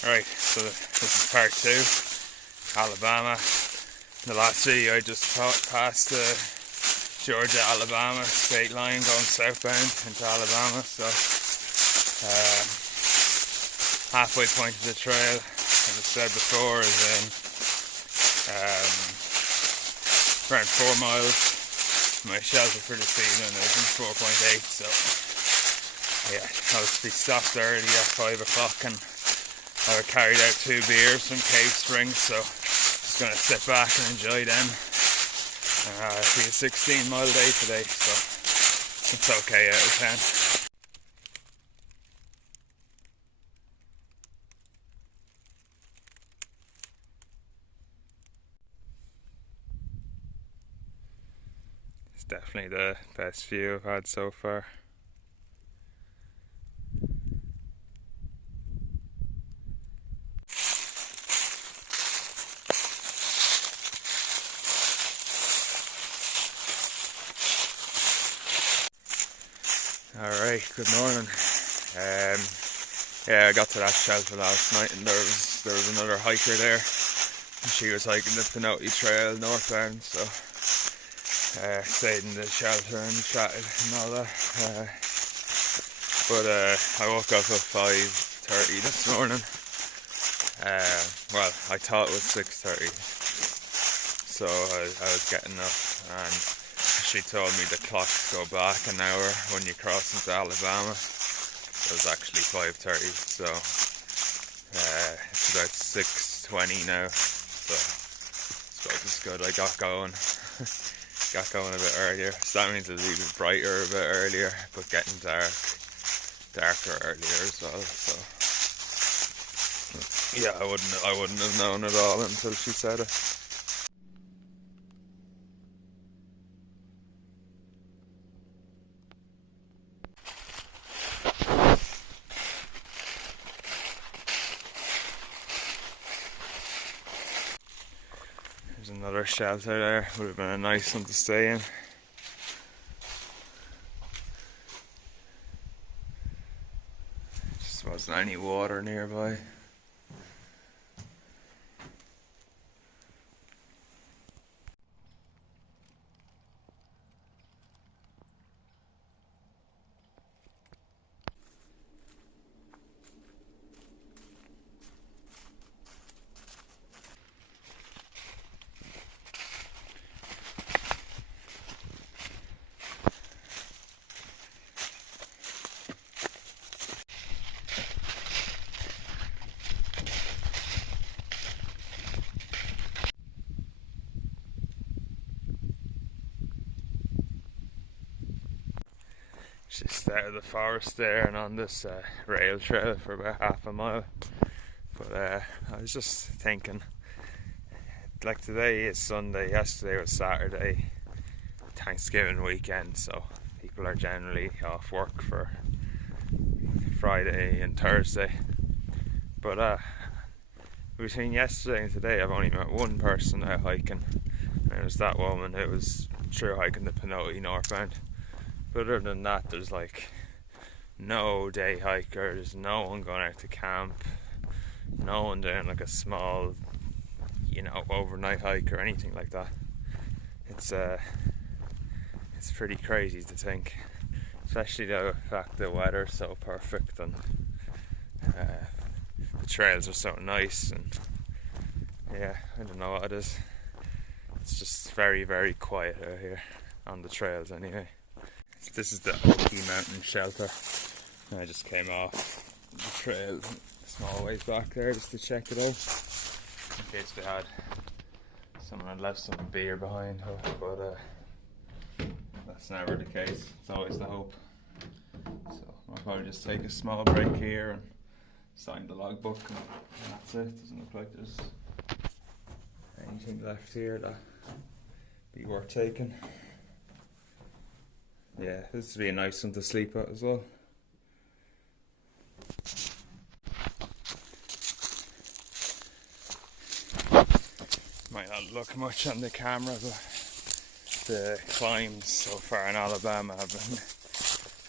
Right, so this is part 2, Alabama. In the last video I just passed the Georgia-Alabama state line going southbound into Alabama, so halfway point of the trail, as I said before, is in around 4 miles. My shelter for this evening is in 4.8, so yeah, I'll be stopped early at 5 o'clock and I carried out 2 beers from Cave Springs, so just going to sit back and enjoy them. It'll be a 16-mile day today, so it's okay out of 10. It's definitely the best view I've had so far. Alright, good morning. Yeah, I got to that shelter last night and there was another hiker there. She was hiking the Pinhoti Trail northbound, so stayed in the shelter and chatted and all that. But I woke up at 5:30 this morning. Well, I thought it was 6:30, so I was getting up, and she told me the clocks go back an hour when you cross into Alabama. It was actually 5:30, so it's about 6:20 now, so I suppose it's good I got going. Got going a bit earlier, so that means it'll be brighter a bit earlier, but getting darker earlier as well, so yeah, I wouldn't have known it all until she said it. There's another shelter there, would have been a nice one to stay in. Just wasn't any water nearby. Just out of the forest there and on this rail trail for about half a mile. But I was just thinking, like, today is Sunday, yesterday was Saturday, Thanksgiving weekend, so people are generally off work for Friday and Thursday. But between yesterday and today I've only met one person out hiking, and it was that woman who was through hiking the Pinhoti northbound. But other than that, there's like no day hikers, no one going out to camp, no one doing like a small, overnight hike or anything like that. It's pretty crazy to think, especially the fact the weather's so perfect and the trails are so nice, and yeah, I don't know what it is. It's just very, very quiet out here on the trails anyway. This is the Duggar Mountain shelter. I just came off the trail a small ways back there just to check it out, in case someone had left some beer behind, but that's never the case. It's always the hope. So I'll probably just take a small break here and sign the logbook, and that's it. Doesn't look like there's anything left here that be worth taking. Yeah, this would be a nice one to sleep at as well. Might not look much on the camera, but the climbs so far in Alabama have been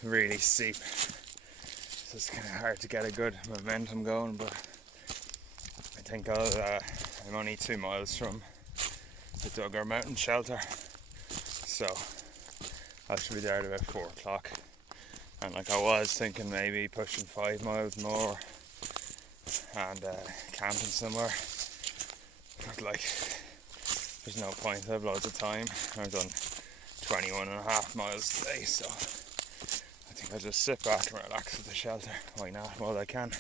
really steep. So it's kind of hard to get a good momentum going, but think I'm only 2 miles from the Duggar Mountain shelter, so I should be there at about 4 o'clock. And like, I was thinking maybe pushing 5 miles more and camping somewhere, but like, there's no point. I have loads of time. I've done 21.5 miles today, so I think I'll just sit back and relax at the shelter. Why not, while I can.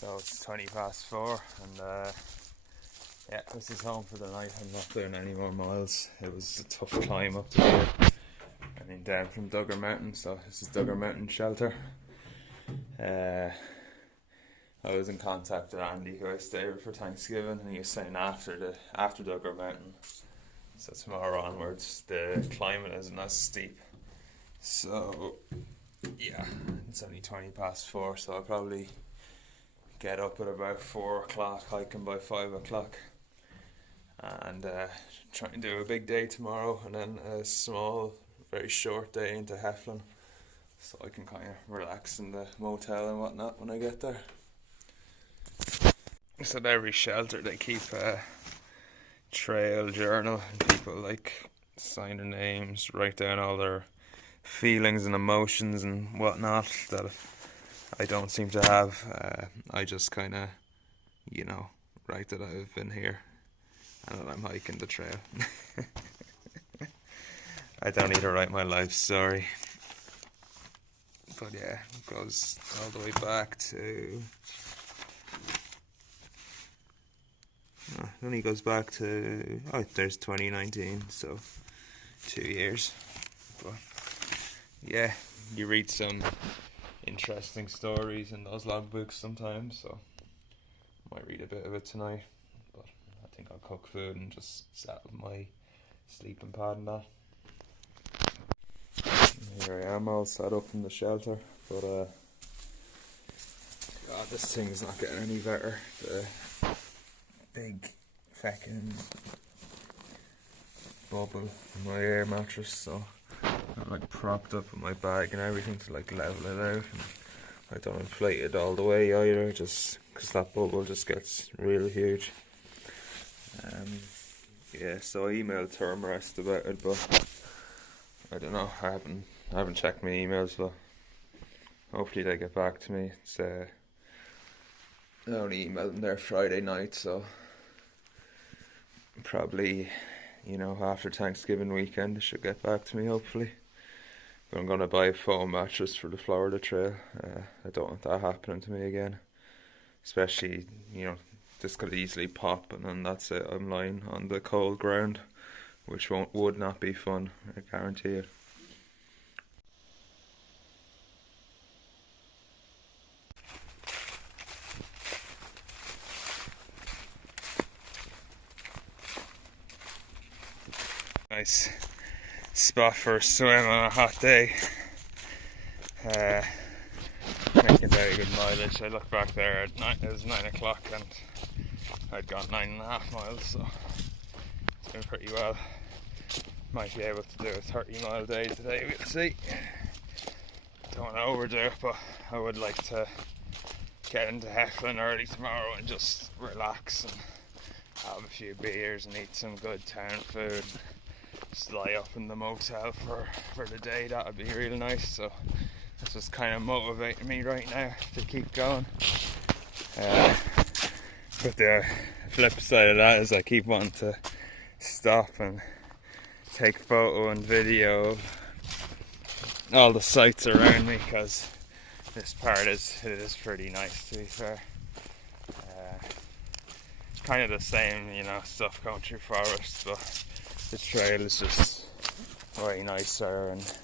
So it's 4:20, and yeah, this is home for the night. I'm not doing any more miles. It was a tough climb up to here. I mean, down from Duggar Mountain, so this is Duggar Mountain shelter. I was in contact with Andy, who I stayed with for Thanksgiving, and he was saying after Duggar Mountain, so tomorrow onwards, the climbing isn't as steep. So yeah, it's only 4:20, so I'll probably get up at about 4 o'clock, hiking by 5 o'clock, and try and do a big day tomorrow, and then a small, very short day into Heflin, so I can kind of relax in the motel and whatnot when I get there. So at every shelter they keep a trail journal, and people like sign their names, write down all their feelings and emotions and whatnot that I don't seem to have. I just kind of, write that I've been here and that I'm hiking the trail. I don't need to write my life story. But yeah, it goes all the way back to... it only goes back to... oh, there's 2019, so 2 years. But yeah, you read some interesting stories in those logbooks sometimes, so I might read a bit of it tonight, but I think I'll cook food and just sat with my sleeping pad and that. Here I am, all set up in the shelter, but God, this thing's not getting any better. The big fucking bubble in my air mattress, so I'm like propped up with my bag and everything to like level it out, and I don't inflate it all the way either, just because that bubble just gets real huge. Yeah, so I emailed Terminus about it, but I don't know, I haven't checked my emails, but hopefully they get back to me. It's I only emailed them there Friday night, so probably, after Thanksgiving weekend they should get back to me, hopefully. But I'm going to buy a foam mattress for the Florida Trail. I don't want that happening to me again. Especially, this could easily pop and then that's it. I'm lying on the cold ground, which would not be fun, I guarantee it. Nice spot for a swim on a hot day. Making very good mileage. I looked back there at it was 9 o'clock and I'd gone 9.5 miles, so it's been pretty well. Might be able to do a 30-mile day today, we'll see. Don't want to overdo it, but I would like to get into Heflin early tomorrow and just relax and have a few beers and eat some good town food. Just lie up in the motel for the day. That would be really nice, so that's what's kind of motivating me right now to keep going. But the flip side of that is I keep wanting to stop and take photo and video of all the sights around me, because this part is pretty nice, to be fair. Kind of the same, stuff going through forests, but the trail is just way nicer and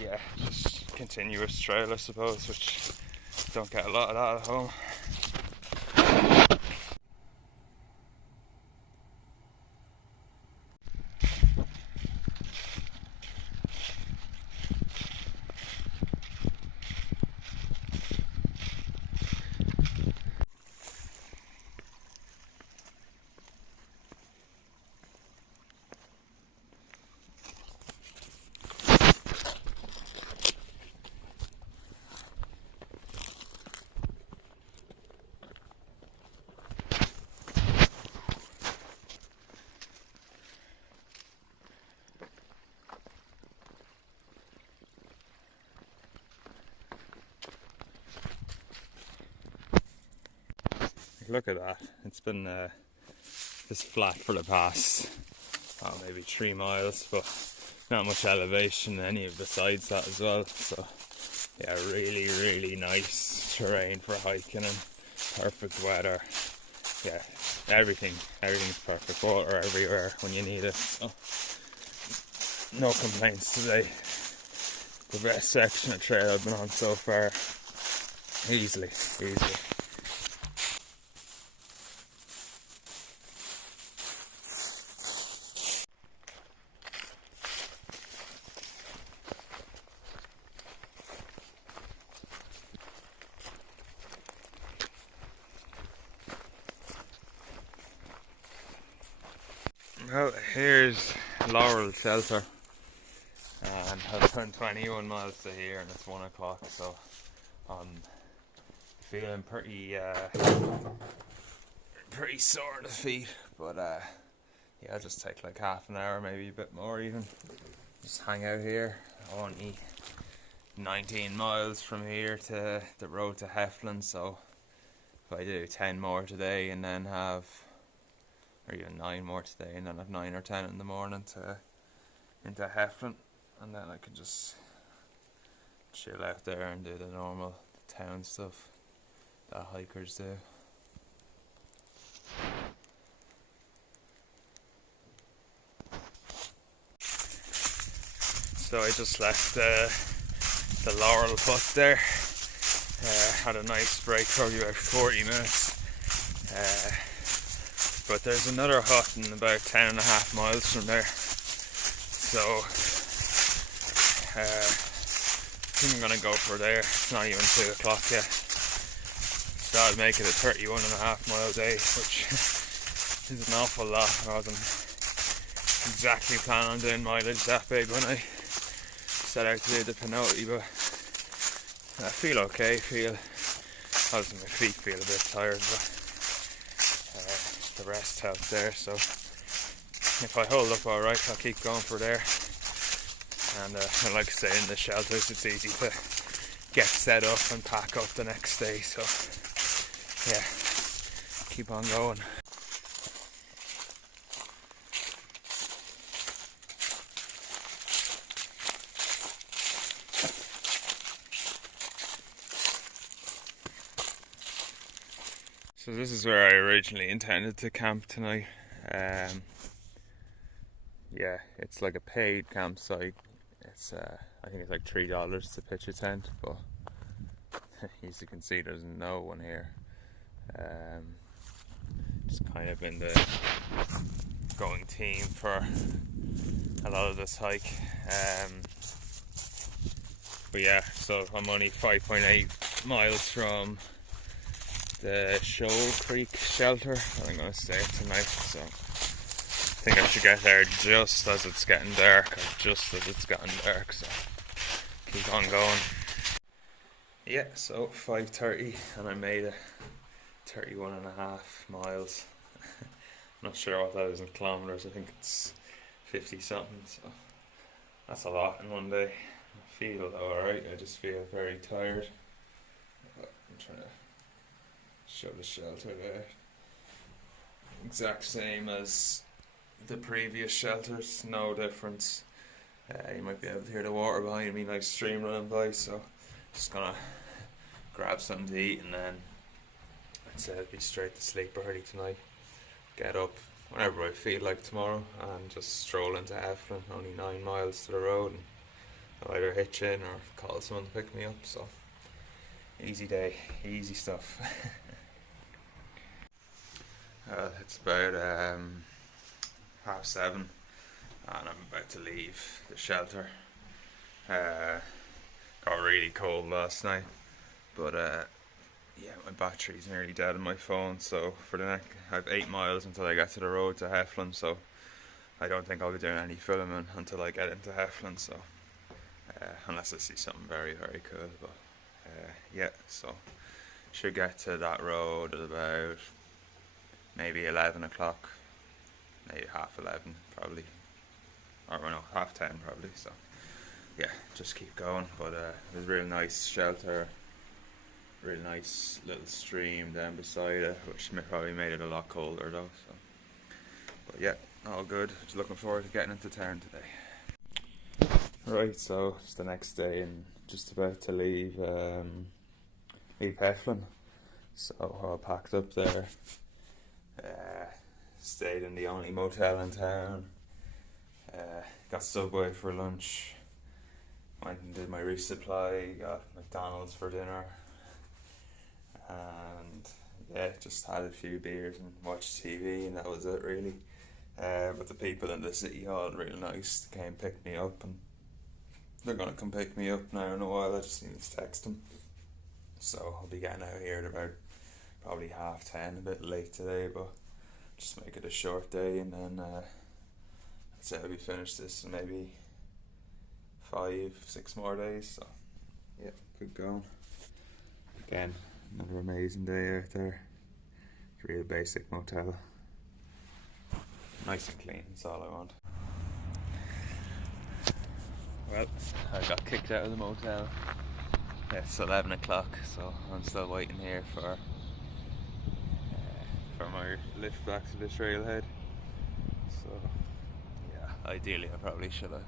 yeah, just continuous trail, I suppose, which don't get a lot of that at home. look at that. It's been this flat for the past maybe 3 miles, but not much elevation any of the sides that as well. So yeah, really nice terrain for hiking and perfect weather. Yeah, everything's perfect. Water everywhere when you need it. So no complaints today. The best section of trail I've been on so far. Easily. Well, here's Laurel Shelter, and I've done 21 miles to here and it's 1 o'clock, so I'm feeling pretty sore in the feet, but yeah, I'll just take like half an hour, maybe a bit more even, just hang out here. Only 19 miles from here to the road to Heflin, so if I do 10 more today and then have, or even 9 more today and then have 9 or 10 in the morning to into Heflin, and then I can just chill out there and do the normal town stuff that hikers do. So I just left the Laurel hut there. Had a nice break, probably about 40 minutes. But there's another hut in about 10.5 miles from there. So I think I'm gonna go for there. It's not even 2 o'clock yet. So that'll make it a 31.5 mile day, which is an awful lot. I wasn't exactly planning on doing mileage that big when I set out to do the Pinhoti, but I feel okay. Obviously my feet feel a bit tired, but the rest helps there. So if I hold up alright, I'll keep going for there. And like I say, in the shelters it's easy to get set up and pack up the next day, so yeah, keep on going. So this is where I originally intended to camp tonight. Yeah, it's like a paid campsite. It's I think it's like $3 to pitch a tent, but as you can see, there's no one here. Just kind of been the going team for a lot of this hike. But yeah, so I'm only 5.8 miles from the Shoal Creek shelter that I'm going to stay at tonight, so I think I should get there just as it's getting dark, so keep on going. Yeah, so 5:30 and I made it 31.5 miles. Not sure what that is in kilometers. I think it's 50 something, so that's a lot in one day. I feel alright, I just feel very tired. But I'm trying to show the shelter there. Exact same as the previous shelters, no difference. You might be able to hear the water behind me, like stream running by, so just gonna grab something to eat and then I'd say I'll be straight to sleep early tonight. Get up whenever I feel like tomorrow and just stroll into Heflin, only 9 miles to the road, and I'll either hitch in or call someone to pick me up, so easy day, easy stuff. It's about 7:30 and I'm about to leave the shelter. Got really cold last night, but yeah, my battery's nearly dead on my phone, so for the next, I have 8 miles until I get to the road to Heflin, so I don't think I'll be doing any filming until I get into Heflin, so unless I see something very cool. But yeah, so should get to that road at about maybe 11 o'clock, maybe 11:30 probably, or no, 10:30 probably. So yeah, just keep going. But it was a real nice shelter, Really nice little stream down beside it, which probably made it a lot colder though. So, but yeah, all good. Just looking forward to getting into town today. Right, so it's the next day and just about to leave Heflin. So all packed up there. Stayed in the only motel in town. Got Subway for lunch. Went and did my resupply. Got McDonald's for dinner. And yeah, just had a few beers and watched TV, and that was it really. But the people in the city hall were real nice. They came pick me up, and they're gonna come pick me up now in a while. I just need to text them. So I'll be getting out here at about probably 10:30, a bit late today, but just make it a short day, and then I'd say I'll be finished this in maybe 5-6 more days. So yeah, good going. Again, another amazing day out there. Real basic motel. Nice and clean, that's all I want. Well, I got kicked out of the motel. It's 11 o'clock, so I'm still waiting here for my lift back to the trailhead. So yeah, ideally I probably should have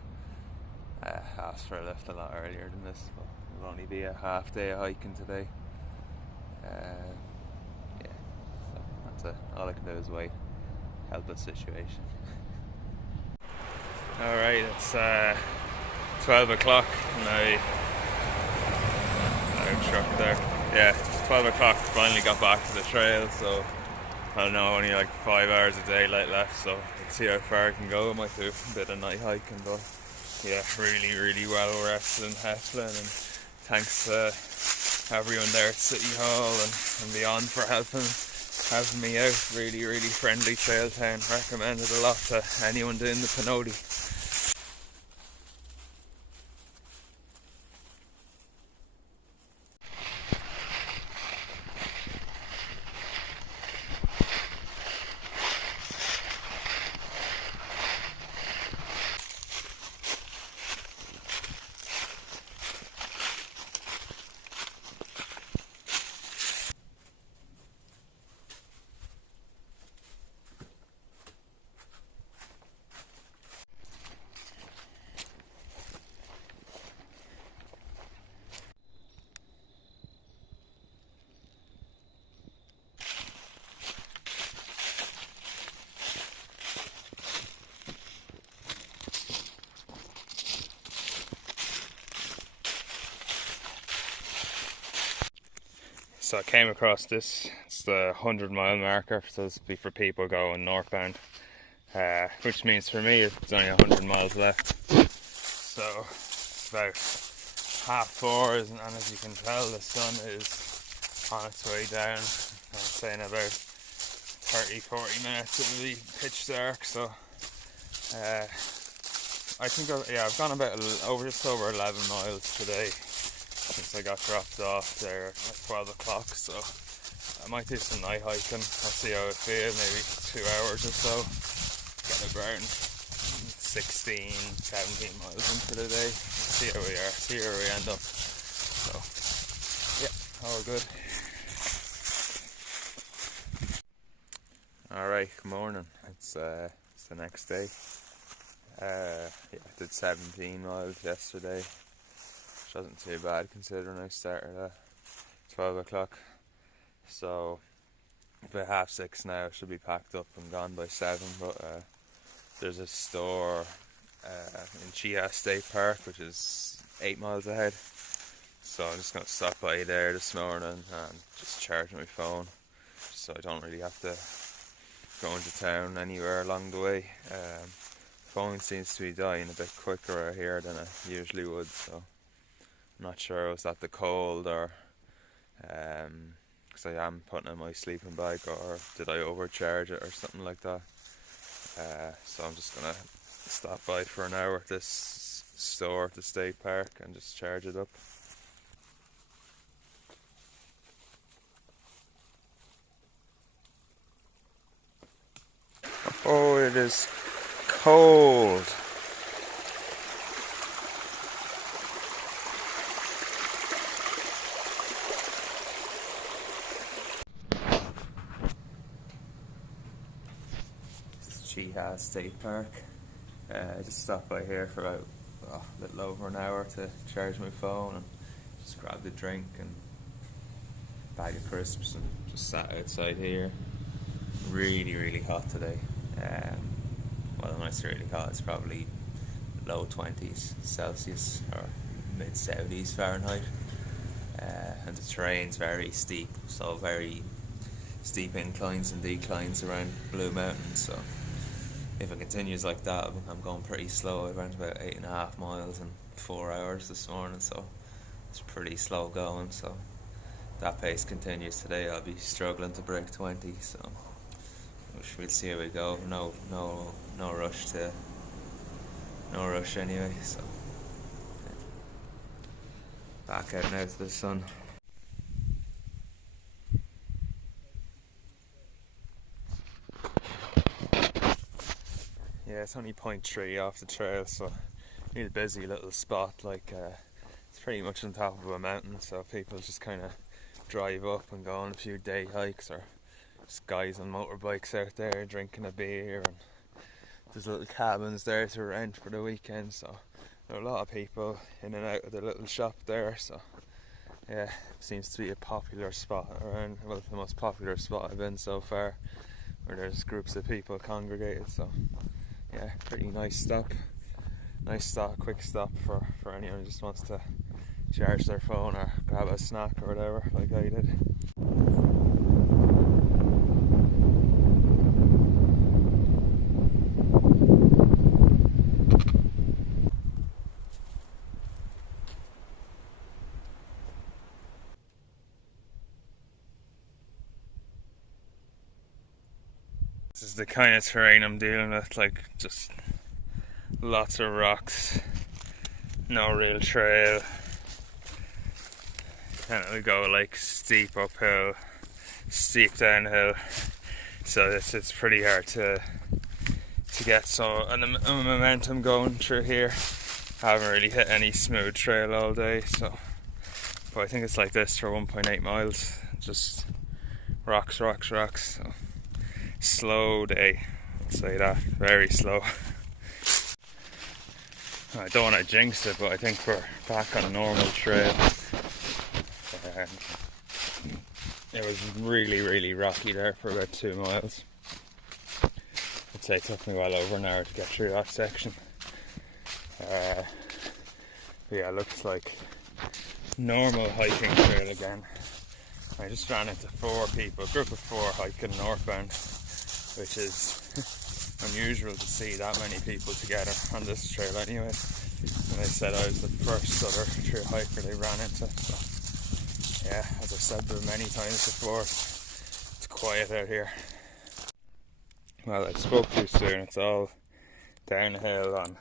asked for a lift a lot earlier than this, but it'll only be a half day of hiking today. Yeah, so that's it. All I can do is wait. Helpless situation. Alright, it's 12 o'clock now. Truck there. Yeah, it's 12 o'clock. Finally got back to the trail, so I don't know, only like 5 hours of daylight left, so let's see how far I can go. I might do a bit of night hiking, but yeah, really well rested in Heflin, and thanks to everyone there at City Hall and beyond for having me out. Really friendly trail town. Recommend it a lot to anyone doing the Pinhoti. So I came across this. It's the 100-mile marker, so this will be for people going northbound, which means for me it's only 100 miles left. So it's about 4:30, and as you can tell, the sun is on its way down. I'm saying about 30-40 minutes it will be pitch dark. So I think I've gone about just over 11 miles today since I got dropped off there at 12 o'clock, so I might do some night hiking. I'll see how it feels, maybe 2 hours or so. Get around 16, 17 miles into the day. See how we are, see where we end up. So, yeah, all good. Alright, good morning. It's the next day. Yeah, I did 17 miles yesterday, which wasn't too bad considering I started at 12 o'clock. So about 6:30 now. I should be packed up and gone by 7. But there's a store in Chia State Park, which is 8 miles ahead. So I'm just going to stop by there this morning and just charge my phone, so I don't really have to go into town anywhere along the way. Phone seems to be dying a bit quicker out here than it usually would, so I'm not sure was that the cold or because I am putting in my sleeping bag, or did I overcharge it or something like that. So I'm just gonna stop by for an hour at this store at the state park and just charge it up. Oh, it is cold. Sheeha State Park. I just stopped by here for about a little over an hour to charge my phone and just grabbed a drink and a bag of crisps and just sat outside here. Really hot today. Well, when I say really hot, it's probably low 20s Celsius or mid 70s Fahrenheit. And the terrain's very steep, so very steep inclines and declines around Blue Mountain, so if it continues like that, I'm going pretty slow. I went about 8.5 miles in 4 hours this morning, so it's pretty slow going. So if that pace continues today, I'll be struggling to break 20, so we'll see how we go. No rush anyway, so back out now to the sun. Yeah, it's only 0.3 off the trail, so really a busy little spot. Like it's pretty much on top of a mountain, so people just kind of drive up and go on a few day hikes, or just guys on motorbikes out there drinking a beer, and there's little cabins there to rent for the weekend, so there are a lot of people in and out of the little shop there. So yeah, it seems to be a popular spot around, well, the most popular spot I've been so far, where there's groups of people congregated. So yeah, pretty nice stop, quick stop for anyone who just wants to charge their phone or grab a snack or whatever, like I did. This is the kind of terrain I'm dealing with, like just lots of rocks, no real trail. And it'll go like steep uphill, steep downhill, so it's pretty hard to get some momentum going through here. I haven't really hit any smooth trail all day, so but I think it's like this for 1.8 miles, just rocks. So slow day, I'd say that, very slow. I don't want to jinx it, but I think we're back on normal trail. It was really rocky there for about 2 miles. I'd say it took me well over an hour to get through that section. Yeah, it looks like normal hiking trail again. I just ran into 4 people, a group of 4 hiking northbound, which is unusual to see that many people together on this trail anyway. And they said I was the first other true hiker they ran into. So yeah, as I've said many times before, it's quiet out here. Well, I spoke too soon. It's all downhill on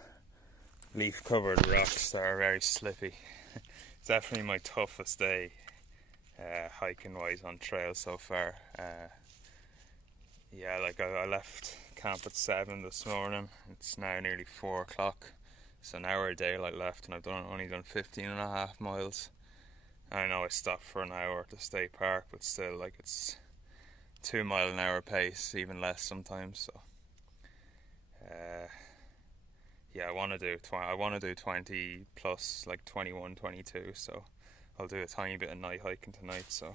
leaf covered rocks that are very slippy. It's definitely my toughest day hiking wise on trail so far. Yeah, like I left camp at 7 this morning. It's now nearly 4 o'clock, so an hour of daylight left, and I've only done 15.5 miles. I know I stopped for an hour at the state park, but still, like, it's 2 mile an hour pace, even less sometimes. So yeah, I want to do 20 plus, like 21, 22. So I'll do a tiny bit of night hiking tonight. So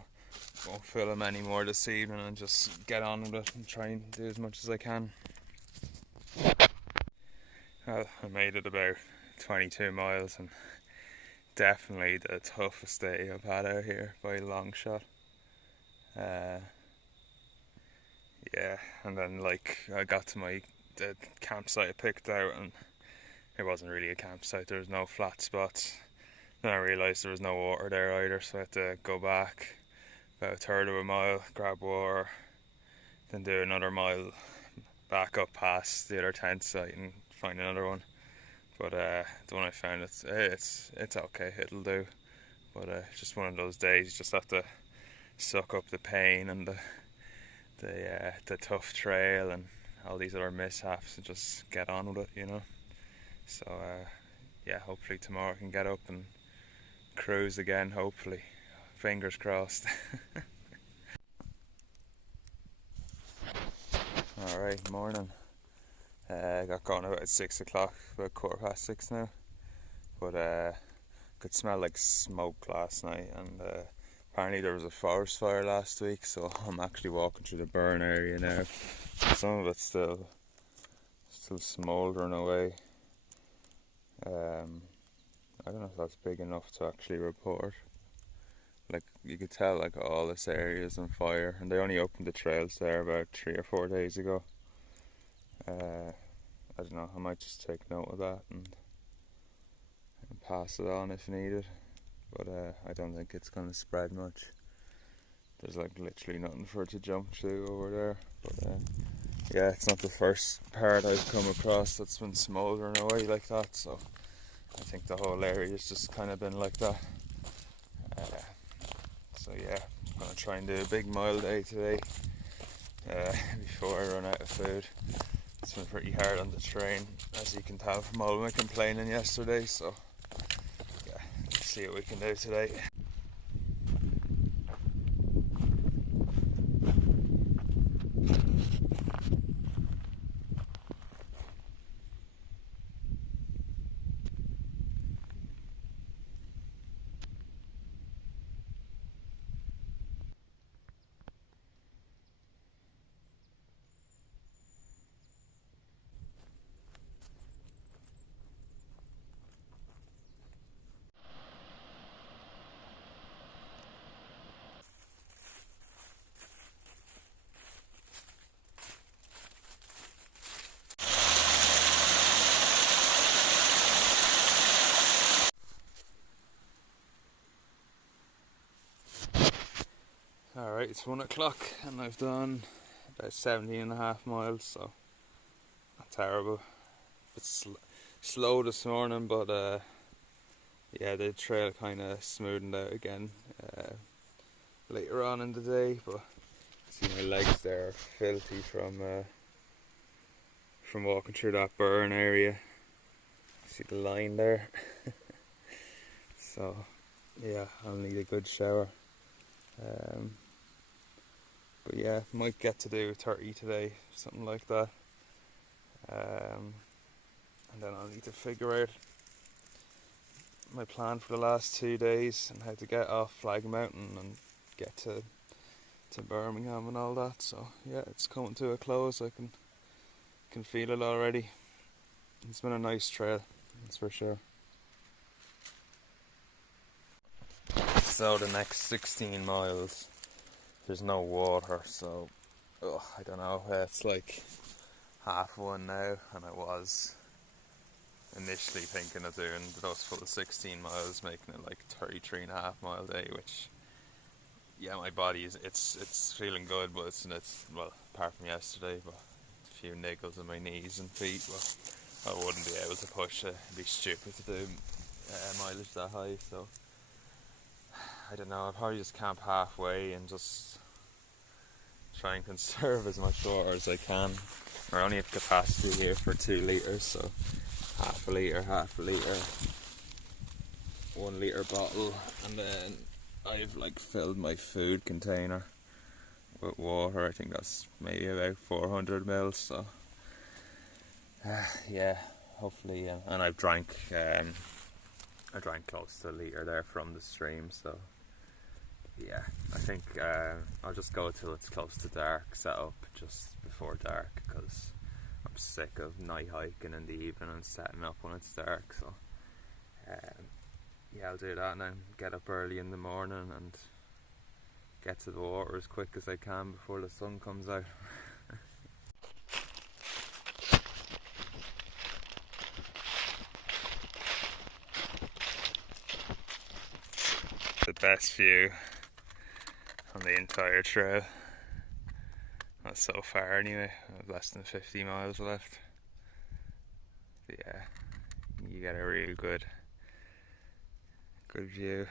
won't film any more this evening and just get on with it and try and do as much as I can. Well, I made it about 22 miles, and definitely the toughest day I've had out here by a long shot. Yeah, and then like I got to the campsite I picked out, and it wasn't really a campsite. There was no flat spots. Then I realised there was no water there either, so I had to go back about a third of a mile, grab water, then do another mile back up past the other tent site and find another one. But the one I found, it's okay, it'll do. But it's just one of those days you just have to suck up the pain and the tough trail and all these other mishaps and just get on with it, you know. So yeah, hopefully tomorrow I can get up and cruise again, hopefully. Fingers crossed. Alright, morning. Got going about 6 o'clock, about 6:15 now. But could smell like smoke last night, and apparently there was a forest fire last week, so I'm actually walking through the burn area now. Some of it's still smouldering away. I don't know if that's big enough to actually report. Like, you could tell like all this area is on fire, and they only opened the trails there about 3 or 4 days ago. I don't know, I might just take note of that and pass it on if needed, but I don't think it's going to spread much. There's like literally nothing for it to jump through over there, but yeah, it's not the first part I've come across that's been smouldering away like that, so I think the whole area has just kind of been like that. So yeah, I'm going to try and do a big mile day today before I run out of food. It's been pretty hard on the train, as you can tell from all my complaining yesterday, so yeah, let's see what we can do today. Alright, it's 1 o'clock and I've done about 17.5 miles, so not terrible. It's slow this morning, but yeah, the trail kind of smoothened out again later on in the day. But see, my legs there are filthy from walking through that burn area. See the line there? So yeah, I'll need a good shower. But yeah, might get to do 30 today, something like that. And then I'll need to figure out my plan for the last 2 days and how to get off Flag Mountain and get to Birmingham and all that. So yeah, it's coming to a close. I can feel it already. It's been a nice trail, that's for sure. So the next 16 miles, there's no water, so I don't know, it's like 1:30 now, and I was initially thinking of doing those full 16 miles, making it like 33.5 mile day, which, yeah, my body it's feeling good, but it's well, apart from yesterday, but a few niggles in my knees and feet, but I wouldn't be able to push it. It'd be stupid to do mileage that high, so I don't know, I'll probably just camp halfway and just try and conserve as much water as I can. I only have capacity here for 2 litres, so half a litre, 1 litre bottle, and then I've like filled my food container with water. I think that's maybe about 400 mils, so yeah, hopefully, and I drank close to a litre there from the stream, so yeah, I think I'll just go till it's close to dark, set up just before dark, because I'm sick of night hiking in the evening and setting up when it's dark. So yeah, I'll do that, and then get up early in the morning and get to the water as quick as I can before the sun comes out. The best view on the entire trail. Not so far anyway, less than 50 miles left. But yeah, you get a real good view.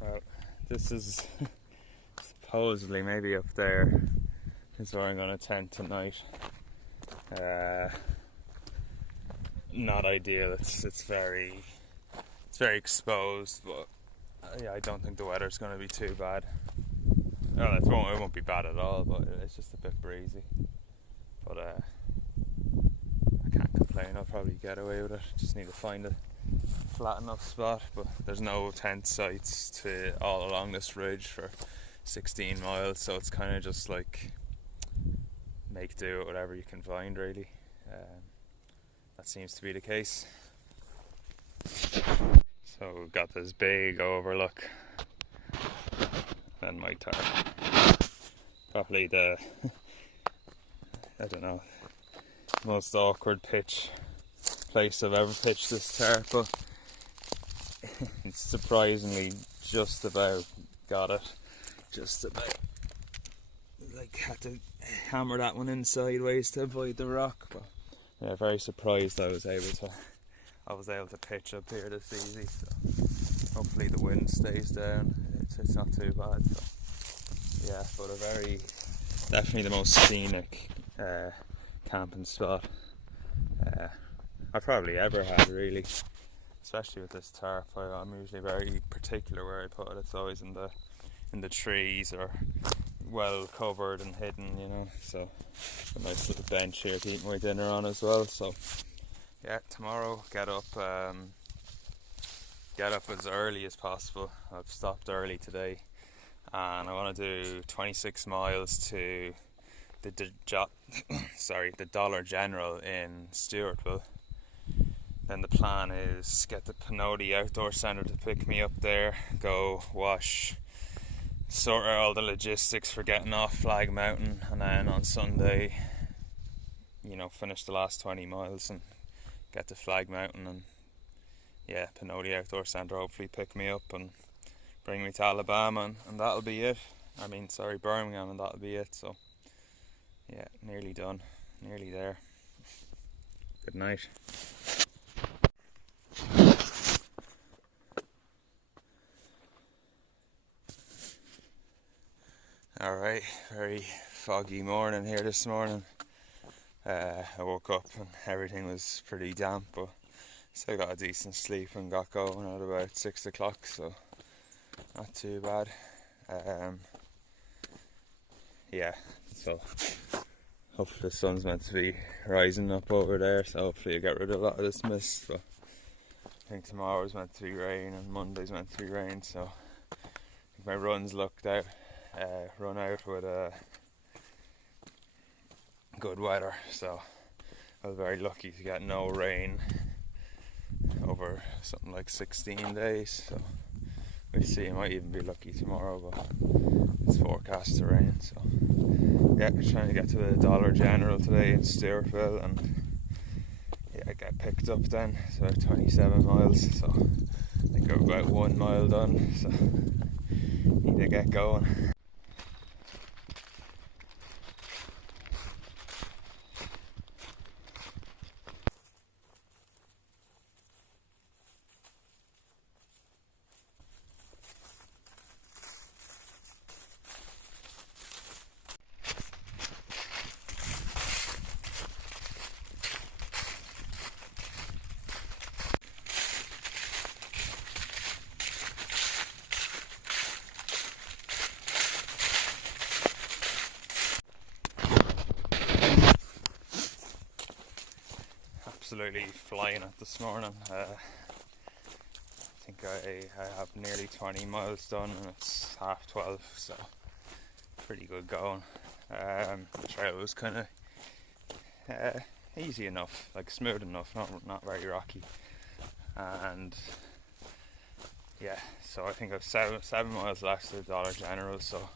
Well, this is supposedly maybe up there is where I'm going to tent tonight. Not ideal. It's It's very exposed, but yeah, I don't think the weather's going to be too bad. Well, it won't be bad at all, but it's just a bit breezy. But I can't complain, I'll probably get away with it. Just need to find a flat enough spot, but there's no tent sites all along this ridge for 16 miles, so it's kind of just like make do with whatever you can find, really. That seems to be the case. So we've got this big overlook, and my tarp. Probably the I don't know, most awkward place I've ever pitched this tarp, but it's surprisingly just about got it. Just about. Like, had to hammer that one in sideways to avoid the rock, but yeah, very surprised I was able to pitch up here this easy. So hopefully the wind stays down. It's not too bad. So yeah, but definitely the most scenic camping spot I've probably ever had, really. Especially with this tarp, I'm usually very particular where I put it. It's always in the trees or well covered and hidden, you know. So a nice little bench here to eat my dinner on as well. So yeah, tomorrow get up as early as possible. I've stopped early today, and I want to do 26 miles to the Dollar General in Stewartville. Then the plan is get the Pinhoti Outdoor Centre to pick me up there, go wash, sort out all the logistics for getting off Flag Mountain, and then on Sunday, you know, finish the last 20 miles and get to Flag Mountain, and yeah, Pinhoti Outdoor Centre hopefully pick me up and bring me to Alabama, and that'll be it. Birmingham, and that'll be it. So yeah, nearly done, nearly there. Good night. Alright, very foggy morning here this morning. I woke up and everything was pretty damp, but still got a decent sleep and got going at about 6 o'clock, so not too bad. Yeah, so hopefully the sun's meant to be rising up over there, so hopefully I get rid of a lot of this mist. But I think tomorrow's meant to be rain and Monday's meant to be rain, so I think my run's run out with good weather, so I was very lucky to get no rain over something like 16 days. So we'll see, I might even be lucky tomorrow, but it's forecast to rain. So yeah, trying to get to the Dollar General today in Stewartville, and yeah, I get picked up then. It's about 27 miles, so I think I'm about 1 mile done, so need to get going. Absolutely flying it this morning. I think I have nearly 20 miles done and it's 12:30, so pretty good going. The trail was kind of easy enough, like smooth enough, not very rocky, and yeah, so I think I've 7 miles left to the Dollar General, so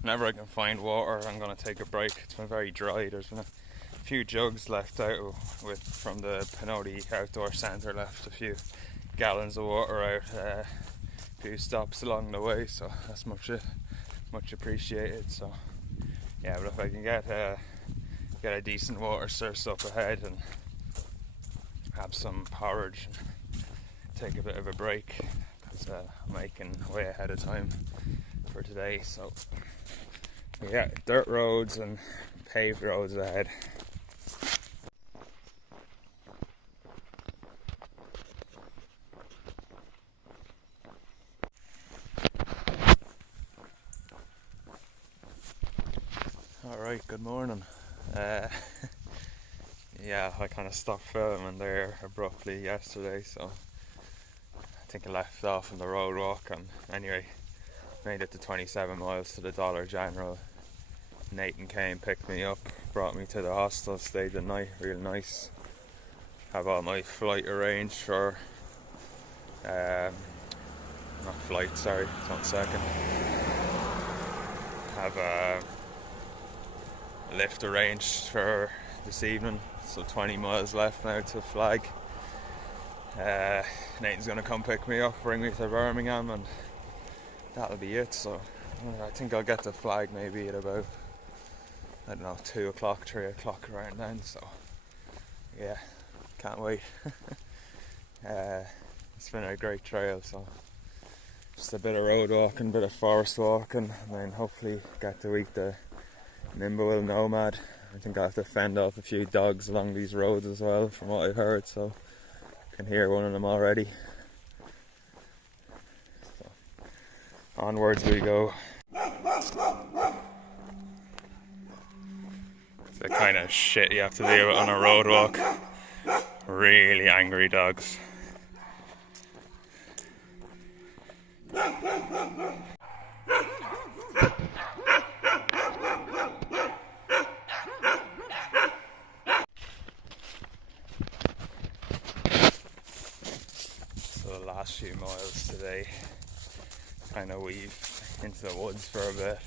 whenever I can find water I'm going to take a break. It's been very dry. There's been a few jugs left out from the Pinhoti Outdoor Centre, left a few gallons of water out, a few stops along the way, so that's much appreciated. So yeah, but if I can get a decent water source up ahead and have some porridge and take a bit of a break, because I'm making way ahead of time for today. So yeah, dirt roads and paved roads ahead. Good morning. Yeah, I kind of stopped filming there abruptly yesterday, so I think I left off on the road walk, and anyway, made it to 27 miles to the Dollar General. Nathan came, picked me up, brought me to the hostel, stayed the night, real nice. Have all my flight arranged for, not flight, sorry, 1 second. Have a lift arranged for this evening, so 20 miles left now to Flag. Nathan's gonna come pick me up, bring me to Birmingham, and that'll be it. So I think I'll get to Flag maybe at about, I don't know, 2 o'clock, 3 o'clock around then. So yeah, can't wait. It's been a great trail, so just a bit of road walking, a bit of forest walking, and then hopefully get to eat the Nimble Nomad. I think I have to fend off a few dogs along these roads as well, from what I heard, so I can hear one of them already. So, onwards we go. It's the kind of shit you have to deal with on a road walk. Really angry dogs. So the last few miles today, kind of weave into the woods for a bit,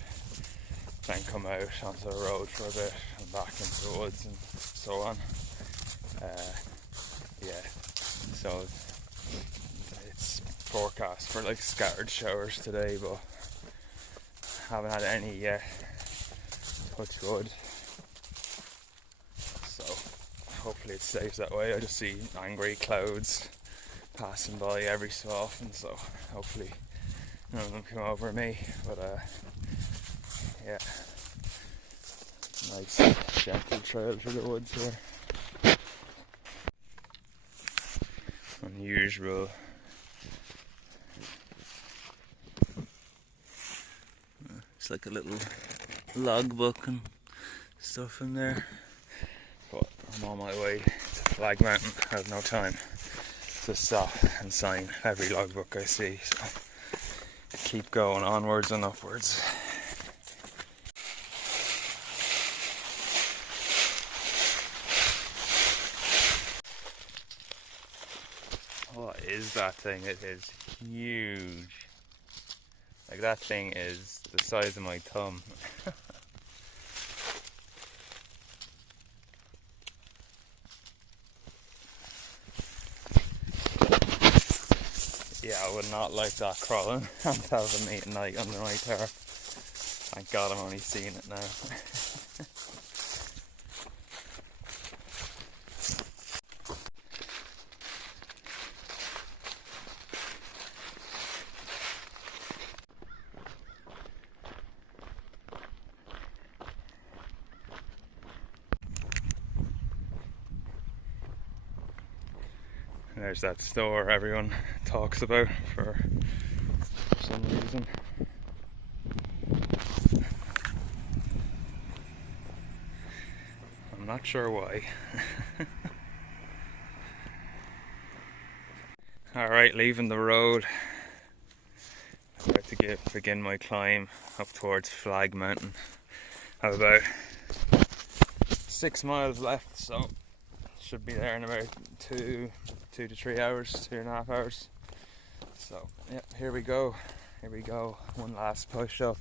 then come out onto the road for a bit and back into the woods and so on. Yeah, so it's forecast for like scattered showers today, but haven't had any yet, touch wood. So hopefully it stays that way. I just see angry clouds passing by every so often, so hopefully none of them come over me. But yeah, nice gentle trail through the woods here. Unusual. It's like a little logbook and stuff in there. But I'm on my way to Flag Mountain. I have no time to stop and sign every logbook I see, so keep going onwards and upwards. What is that thing? It is huge. Like, that thing is the size of my thumb. Yeah, I would not like that crawling on top of me at night under my tarp. Thank God I'm only seeing it now. There's that store everyone talks about for some reason. I'm not sure why. Alright, leaving the road. I'm about to begin my climb up towards Flag Mountain. I have about 6 miles left, so should be there in about 2 to 3 hours, 2.5 hours. So yeah, here we go. One last push up.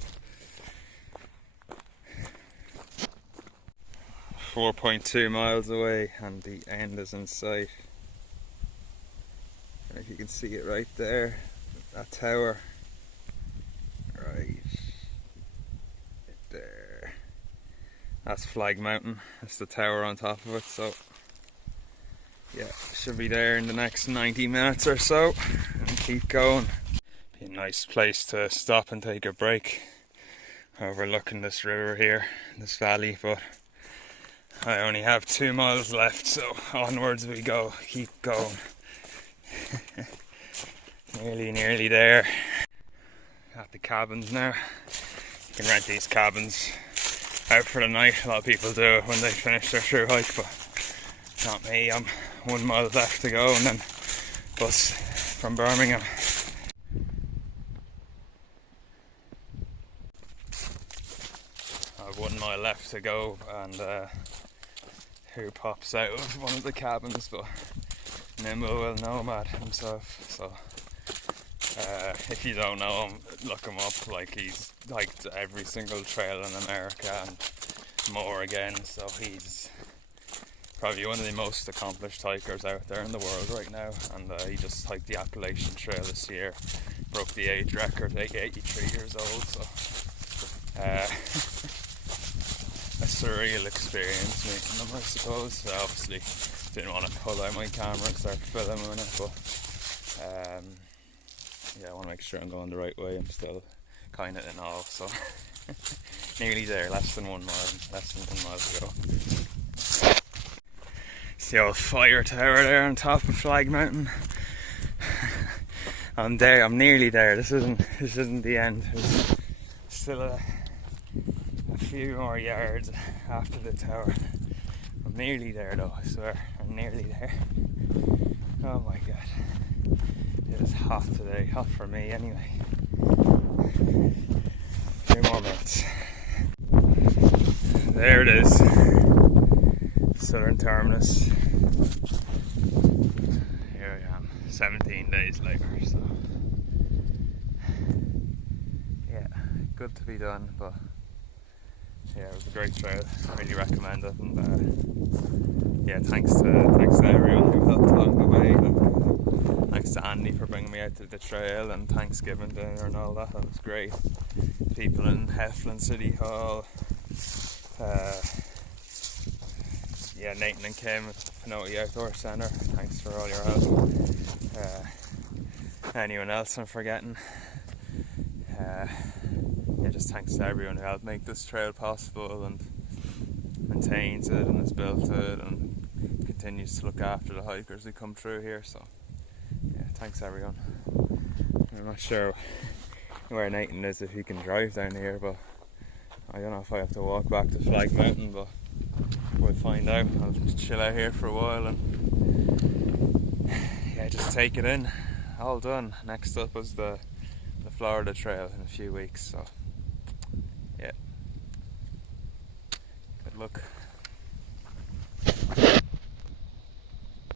4.2 miles away and the end is in sight. And if you can see it right there, that tower. Right there. That's Flag Mountain. That's the tower on top of it, so yeah, should be there in the next 90 minutes or so, and keep going. Be a nice place to stop and take a break, overlooking this river here, this valley, but I only have 2 miles left, so onwards we go, keep going. Nearly there. At the cabins now. You can rent these cabins out for the night. A lot of people do it when they finish their thru hike, but not me. I'm 1 mile left to go and then bus from Birmingham. I've 1 mile left to go, and who pops out of one of the cabins, but nimble nomad himself. So if you don't know him, look him up. Like, he's hiked every single trail in America and more again, so he's probably one of the most accomplished hikers out there in the world right now. And he just hiked the Appalachian Trail this year, broke the age record, 83 years old. So a surreal experience meeting them, I suppose. So obviously didn't want to pull out my camera and start filming it, but yeah, I want to make sure I'm going the right way. I'm still kind of in awe, so nearly there, less than 1 mile to go. It's the old fire tower there on top of Flag Mountain. I'm there, I'm nearly there. This isn't the end. There's still a few more yards after the tower. I'm nearly there though, I swear. I'm nearly there. Oh my god. It is hot today, hot for me anyway. 2 more minutes. There it is. Southern terminus. Here I am, 17 days later, so yeah, good to be done, but yeah, it was a great trail. I really recommend it, and yeah, thanks to everyone who helped along the way. And thanks to Andy for bringing me out to the trail, and Thanksgiving dinner and all that. That was great. People in Heflin City Hall. Yeah, Nathan and Kim at the Pinhoti Outdoor Centre. Thanks for all your help. Anyone else I'm forgetting? Yeah, just thanks to everyone who helped make this trail possible and maintains it and has built it and continues to look after the hikers who come through here. So yeah, thanks everyone. I'm not sure where Nathan is, if he can drive down here, but I don't know if I have to walk back to Flag Mountain, but we'll find out. I'll chill out here for a while and yeah, just take it in. All done. Next up is the Florida Trail in a few weeks, so yeah, good luck.